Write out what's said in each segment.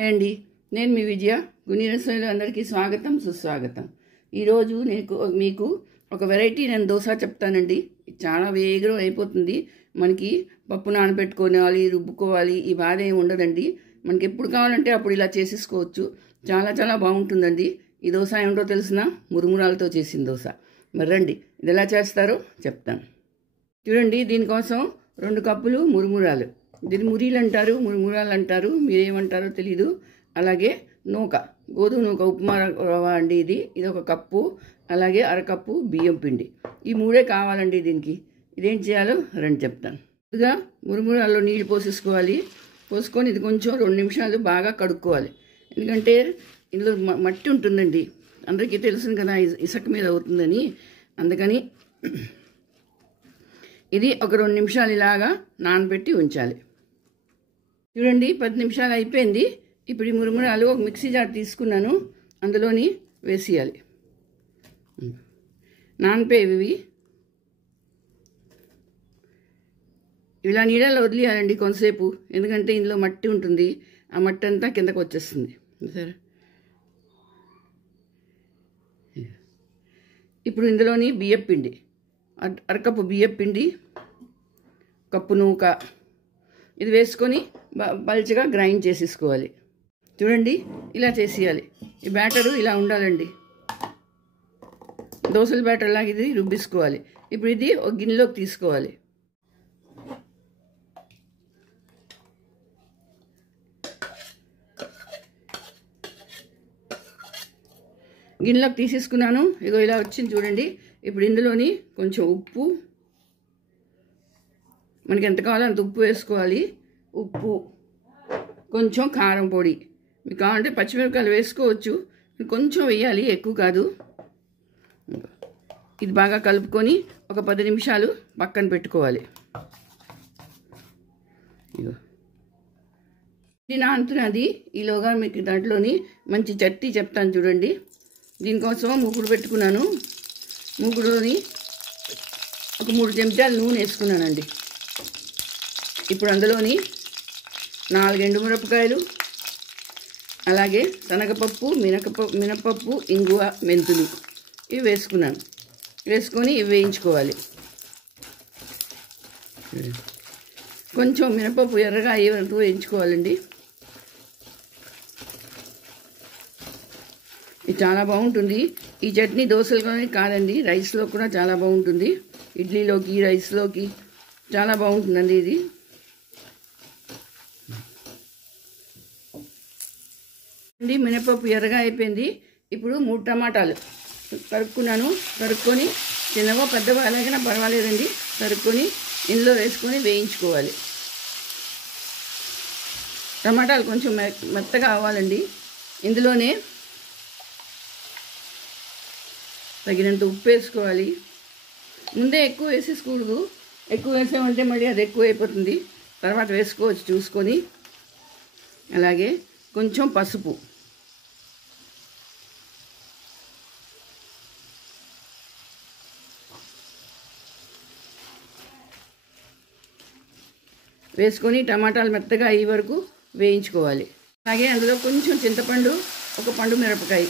Hi అండి, నేను మీ విజయ. గుని రసోయిలో అందరికీ స్వాగతం, సుస్వాగతం. ఈరోజు మీకు ఒక వెరైటీ నేను దోశ చెప్తానండి. చాలా వేగం అయిపోతుంది. మనకి పప్పు నానబెట్టుకోవాలి, రుబ్బుకోవాలి, ఈ బాధ ఏమి ఉండదండి. మనకి ఎప్పుడు కావాలంటే అప్పుడు ఇలా చేసేసుకోవచ్చు. చాలా చాలా బాగుంటుందండి. ఈ దోశ ఏమిటో తెలిసిన మురుమురాలతో చేసిన దోశ. మరి రండి, ఇది ఎలా చేస్తారో చెప్తాను. చూడండి, దీనికోసం 2 కప్పులు మురుమురాలు. దీన్ని మురీలు అంటారు, మురుమురాలు అంటారు, మీరేమంటారో తెలీదు. అలాగే నూక, గోధుమ నూక, ఉప్మా రవ్వ అండి. ఇది 1 కప్పు. అలాగే 1/2 కప్పు బియ్యం పిండి. ఈ 3 కావాలండి దీనికి. ఇదేం చేయాలో రండి చెప్తాను. ముందుగా మురుమురాల్లో నీళ్ళు పోసేసుకోవాలి. పోసుకొని ఇది కొంచెం 2 నిమిషాలు బాగా కడుక్కోవాలి. ఎందుకంటే ఇందులో మట్టి ఉంటుందండి, అందరికీ తెలుసు కదా, ఇసుక మీద అవుతుందని. అందుకని ఇది ఒక 2 నిమిషాలు ఇలాగా నానబెట్టి ఉంచాలి. చూడండి, 10 నిమిషాలు అయిపోయింది. ఇప్పుడు ఈ మురుమురాలు ఒక మిక్సీ జార్ తీసుకున్నాను, అందులోని వేసేయాలి. నానిపోయేవి ఇలా నీళ్ళలో వదిలేయాలండి కొంతసేపు. ఎందుకంటే ఇందులో మట్టి ఉంటుంది, ఆ మట్టి అంతా కిందకు వచ్చేస్తుంది. సరే, ఇప్పుడు ఇందులోని బియ్యం పిండి, 1/2 కప్పు బియ్యం పిండి, కప్పు నూక, ఇది వేసుకొని పల్చగా గ్రైండ్ చేసేసుకోవాలి. చూడండి, ఇలా చేసేయాలి. ఈ బ్యాటరు ఇలా ఉండాలండి, దోశల బ్యాటర్ లాగా ఇది రుబ్బిసుకోవాలి. ఇప్పుడు ఇది ఒక గిన్నెలోకి తీసుకోవాలి. గిన్నెలోకి తీసేసుకున్నాను. ఇగో ఇలా వచ్చింది చూడండి. ఇప్పుడు ఇందులోని కొంచెం ఉప్పు, మనకి ఎంత కావాలో అంత ఉప్పు వేసుకోవాలి. ఉప్పు, కొంచెం కారం పొడి, మీకు కావాలంటే పచ్చిమిరపకాయలు వేసుకోవచ్చు, కొంచెం వేయాలి, ఎక్కువ కాదు. ఇది బాగా కలుపుకొని ఒక 10 నిమిషాలు పక్కన పెట్టుకోవాలి. ఇగో ఇది నానుతున్నది. ఈలోగా మీకు దాంట్లోని మంచి చట్నీ చెప్తాను చూడండి. దీనికోసం మూకుడు పెట్టుకున్నాను. మూకుడులోని ఒక 3 చెంచాలు నూనె వేసుకున్నానండి. ఇప్పుడు అందులోని 4 ఎండుమిరపకాయలు, అలాగే శనగపప్పు, మినపప్పు, ఇంగువ, మెంతులు ఇవి వేసుకున్నాను. వేసుకొని ఇవి వేయించుకోవాలి. కొంచెం మినపప్పు ఎర్రగా అయ్యే వరకు వేయించుకోవాలండి. ఇది చాలా బాగుంటుంది. ఈ చట్నీ దోశలోనే కాదండి, రైస్లో కూడా చాలా బాగుంటుంది. ఇడ్లీలోకి, రైస్లోకి చాలా బాగుంటుందండి ఇది. మినపప్పు ఎర్రగా అయిపోయింది. ఇప్పుడు 3 టమాటాలు కరుక్కున్నాను. కరుక్కొని చిన్నగా పెద్దగా ఎలాగైనా పర్వాలేదండి, కరుక్కొని ఇందులో వేసుకొని వేయించుకోవాలి. టమాటాలు కొంచెం మెత్తగా అవ్వాలండి. ఇందులోనే తగినంత ఉప్పు వేసుకోవాలి. ముందే ఎక్కువ వేసేసుకోకూడదు, ఎక్కువ వేసామంటే మళ్ళీ అది ఎక్కువ అయిపోతుంది, తర్వాత వేసుకోవచ్చు చూసుకొని. అలాగే కొంచెం పసుపు, వేసుకొని టమాటాలు మెత్తగా అయ్యే వరకు వేయించుకోవాలి. అలాగే అందులో కొంచెం చింతపండు, ఒక పండు మిరపకాయ,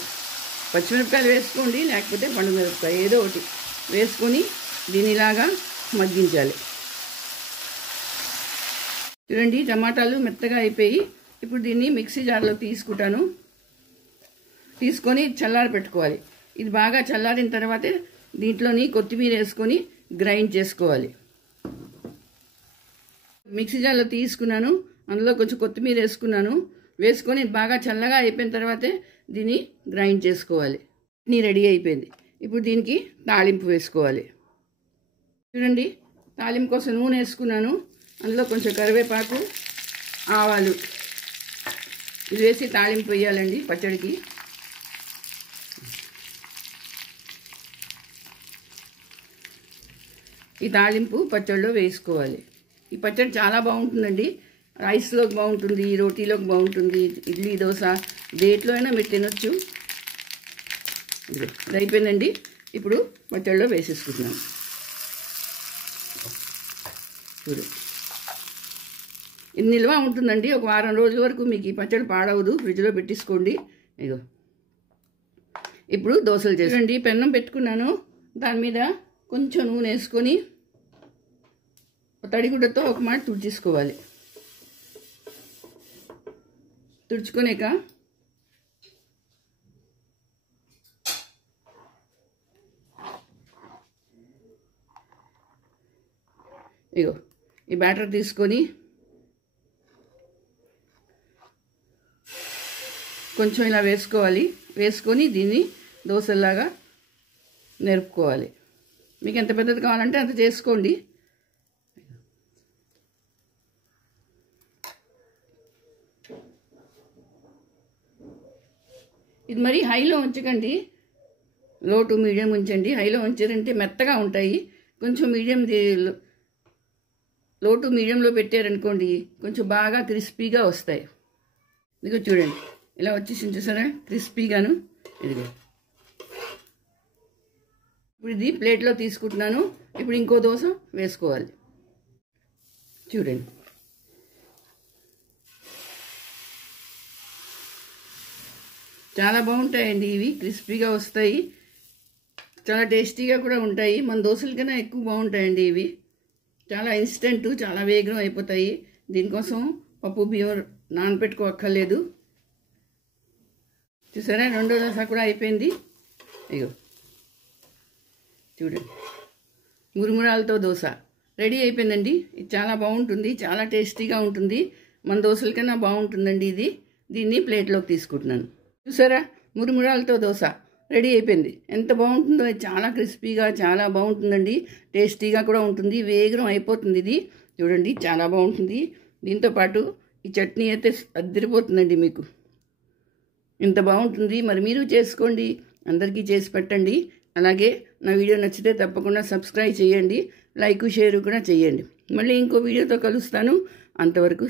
పచ్చిమిరపకాయలు వేసుకోండి, లేకపోతే పండు మిరపకాయ ఏదో ఒకటి వేసుకొని దీనిలాగా మగ్గించాలి. చూడండి, టమాటాలు మెత్తగా అయిపోయి ఇప్పుడు దీన్ని మిక్సీ జార్లో తీసుకుంటాను. తీసుకొని చల్లారి పెట్టుకోవాలి. ఇది బాగా చల్లారిన తర్వాతే దీంట్లోని కొత్తిమీర వేసుకొని గ్రైండ్ చేసుకోవాలి. మిక్సీ జార్లో తీసుకున్నాను, అందులో కొంచెం కొత్తిమీర వేసుకున్నాను. వేసుకొని బాగా చల్లగా అయిపోయిన తర్వాతే దీన్ని గ్రైండ్ చేసుకోవాలి. చట్నీ రెడీ అయిపోయింది. ఇప్పుడు దీనికి తాలింపు వేసుకోవాలి. చూడండి, తాలింపు కోసం నూనె వేసుకున్నాను. అందులో కొంచెం కరివేపాకు, ఆవాలు ఇది వేసి తాలింపు వేయాలండి పచ్చడికి. ఈ తాలింపు పచ్చడిలో వేసుకోవాలి. ఈ పచ్చడి చాలా బాగుంటుందండి, రైస్లోకి బాగుంటుంది, రోటీలోకి బాగుంటుంది, ఇడ్లీ, దోశ దేంట్లో అయినా మీరు తినొచ్చు. ఇది అయిపోయిందండి. ఇప్పుడు పచ్చడిలో వేసేసుకుంటున్నాను. చూడు, ఇది నిల్వ ఉంటుందండి. ఒక వారం రోజుల వరకు మీకు ఈ పచ్చడి పాడవదు. ఫ్రిడ్జ్లో పెట్టేసుకోండి. ఇగో ఇప్పుడు దోశలు చేయండి. పెన్నం పెట్టుకున్నాను. దాని మీద కొంచెం నూనె వేసుకొని తడిగుడ్డతో ఒక మాట తుడిచేసుకోవాలి. తుడుచుకునేక ఇగో ఈ బ్యాటర్ తీసుకొని కొంచెం ఇలా వేసుకోవాలి. వేసుకొని దీన్ని దోశలాగా నెరుపుకోవాలి. మీకు ఎంత పెద్దది కావాలంటే అంత చేసుకోండి. ఇది మరి హైలో ఉంచకండి, లో టు మీడియం ఉంచండి. హైలో ఉంచారంటే మెత్తగా ఉంటాయి. కొంచెం మీడియం లో టు మీడియంలో పెట్టారనుకోండి కొంచెం బాగా క్రిస్పీగా వస్తాయి. ఇదిగో చూడండి ఇలా వచ్చేసి చూసారా క్రిస్పీగాను. ఇదిగో ఇప్పుడు ఇది ప్లేట్లో తీసుకుంటున్నాను. ఇప్పుడు ఇంకో దోశ వేసుకోవాలి. చూడండి చాలా బాగుంటాయండి. ఇవి క్రిస్పీగా వస్తాయి, చాలా టేస్టీగా కూడా ఉంటాయి. మన దోశల కన్నా ఎక్కువ బాగుంటాయండి. ఇవి చాలా ఇన్స్టెంట్, చాలా వేగం అయిపోతాయి. దీనికోసం పప్పు బియ్యం నానపెట్టుకోక్కర్లేదు. చూసారా రెండో దోశ కూడా అయిపోయింది. అయ్యో చూడండి మురుమురాలతో దోశ రెడీ అయిపోయిందండి. ఇది చాలా బాగుంటుంది, చాలా టేస్టీగా ఉంటుంది. మన దోశల కన్నా బాగుంటుందండి ఇది. దీన్ని ప్లేట్లోకి తీసుకుంటున్నాను. చూసారా మురుమురాలతో దోశ రెడీ అయిపోయింది. ఎంత బాగుంటుందో. చాలా క్రిస్పీగా చాలా బాగుంటుందండి. టేస్టీగా కూడా ఉంటుంది. వేగం అయిపోతుంది ఇది. చూడండి చాలా బాగుంటుంది. దీంతోపాటు ఈ చట్నీ అయితే అద్దరిపోతుందండి. మీకు ఇంత బాగుంటుంది. మరి మీరు చేసుకోండి, అందరికీ చేసి పెట్టండి. అలాగే నా వీడియో నచ్చితే తప్పకుండా సబ్స్క్రైబ్ చేయండి, లైక్ షేర్ కూడా చేయండి. మళ్ళీ ఇంకో వీడియోతో కలుస్తాను. అంతవరకు